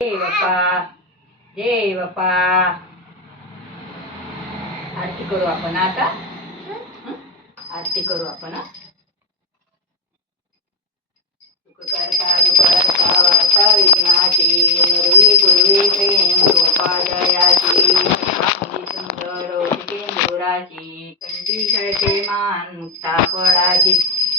जय बाप्पा, जय बाप्पा. आरती करू आपण आता. आरती करू आपण. करता दुखहर्ता वार्ता विघ्नाची नुरवी पूर्वी प्रेम गोपाजयाची सुंदर ओटिकेंदुराची कंठी शळके मान मुक्ता फळाची.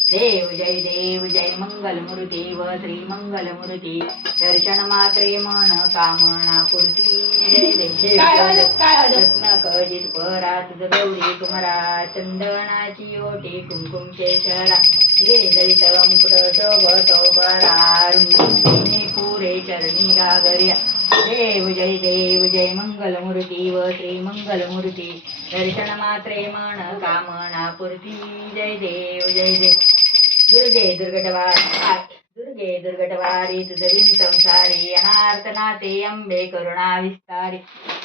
देव जय मंगलमूर्ती व श्री मंगलमूर्ती दर्शन मात्रे मन कामना पूर्ती. जय रत्न खचित परा तुझ गौरी कुमरा चंदनाची ओटी कुंकुम केशरा. दलित मुकुट शोभतो बरा रुंदी पुरे चरणी गागर्या. देव जय मंगलमूर्ती व श्री मंगलमूर्ती दर्शन मात्रे मन कामना पूर्ती. जय देव दुर्गे दुर्गटवारी तुझ विण संसारी अनार्थ नाते अंबे करुणा विस्तारी.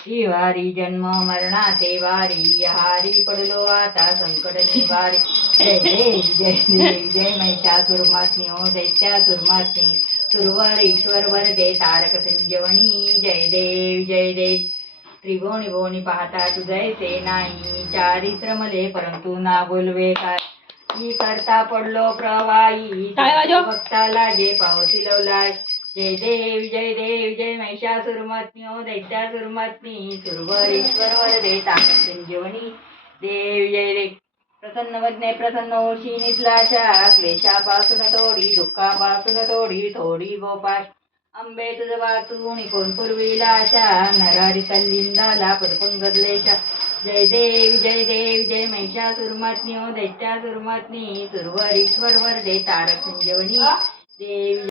श्रीवारी जन्म मरणाते वारी हारी पडलो आता संकट निवारी. जय देव जय महिषासुरमात्मी ओ दैत्यासुरमात्मी सुरवर ईश्वर वरदे तारक संजीवनी. जय देव त्रिभुवनी भुवनी पाहता तुझैसे नाही चारित्र मले परंतु ना बोलवे काय. ही करता पडलो प्रवाही भक्ताला जे पावती लवलाय. जय देव जय महिषासुरमात्मी ओ दैत्यासुरमात्मी सुरवर ईश्वर वरदे तारक संजीवनी. देव जय प्रसन्न वदने प्रसन्न होशी निजलाशा क्लेशापासून तोडी दुःखापासून थोडी गोपाश. अंबे तुझ वाचून कोण पूर्वीला आशा नरारी तल्लीन पदपंगदलेशा. जय देव जय महिषासुरमात्मी ओ दैत्यासुरमात्मी सुरवर ईश्वर वरदे तारक संजीवनी. देव